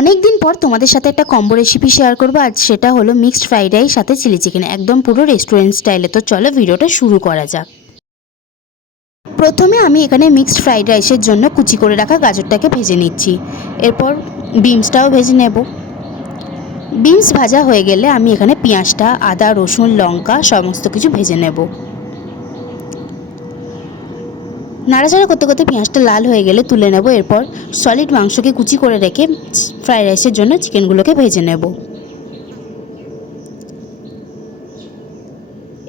অনেক দিন পর তোমাদের সাথে একটা কম্বো রেসিপি শেয়ার করবো। আজ সেটা হলো মিক্সড ফ্রাইড রাইস সাথে চিলি চিকেন, একদম পুরো রেস্টুরেন্ট স্টাইলে। তো চলো ভিডিওটা শুরু করা যাক। প্রথমে আমি এখানে মিক্সড ফ্রাইড রাইসের জন্য কুচি করে রাখা গাজরটাকে ভেজে নিচ্ছি। এরপর বিনসটাও ভেজে নেব। বিনস ভাজা হয়ে গেলে আমি এখানে পেঁয়াজটা, আদা, রসুন, লঙ্কা সমস্ত কিছু ভেজে নেব। নাড়াচাড়া করতে করতে পেঁয়াজটা লাল হয়ে গেলে তুলে নেব। এরপর সলিড মাংসকে কুচি করে রেখে ফ্রাইড রাইসের জন্য চিকেনগুলোকে ভেজে নেব।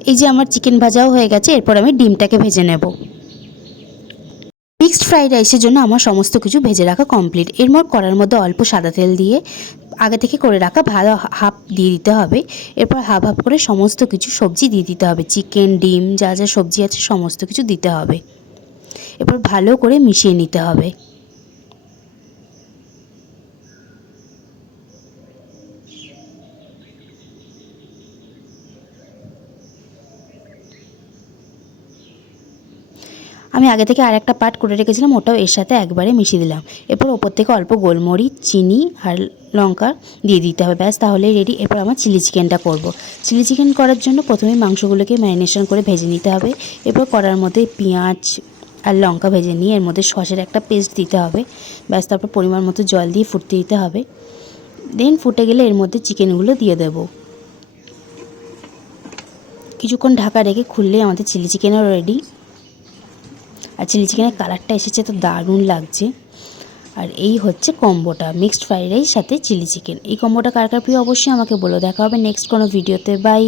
এই যে আমার চিকেন ভাজাও হয়ে গেছে। এরপর আমি ডিমটাকে ভেজে নেব। মিক্সড ফ্রাইড রাইসের জন্য আমার সমস্ত কিছু ভেজে রাখা কমপ্লিট। এরপর কড়ার মধ্যে অল্প সাদা তেল দিয়ে আগে থেকে করে রাখা ভালো হাফ দিয়ে দিতে হবে। এরপর হাফ হাফ করে সমস্ত কিছু সবজি দিয়ে দিতে হবে। চিকেন, ডিম, যা যা সবজি আছে সমস্ত কিছু দিতে হবে। এরপর ভালো করে মিশিয়ে নিতে হবে। আমি আগে থেকে আর একটা পার্ট করে রেখেছিলাম, ওটাও এর সাথে একবারে মিশিয়ে দিলাম। এরপর ওপর থেকে অল্প গোলমরিচ, চিনি আর লঙ্কা দিয়ে দিতে হবে। ব্যাস তাহলেই রেডি। এরপর আমার চিলি চিকেনটা করব। চিলি চিকেন করার জন্য প্রথমে মাংসগুলোকে ম্যারিনেশন করে ভেজে নিতে হবে। এরপর কড়ার মধ্যে পেঁয়াজ আর লঙ্কা ভেজে নিয়ে এর মধ্যে সসের একটা পেস্ট দিতে হবে। ব্যাস তারপর পরিমাণ মতো জল দিয়ে ফুটতে দিতে হবে। দেন ফুটে গেলে এর মধ্যে চিকেনগুলো দিয়ে দেব। কিছুক্ষণ ঢাকা রেখে খুললেই আমাদের চিলি চিকেনও রেডি। আর চিলি চিকেনের কালারটা এসেছে তো দারুণ লাগছে। আর এই হচ্ছে কম্বোটা, মিক্সড ফ্রাইড রাইস সাথে চিলি চিকেন। এই কম্বোটা কার কার প্রিয় অবশ্যই আমাকে বলো। দেখা হবে নেক্সট কোনো ভিডিওতে। বাই।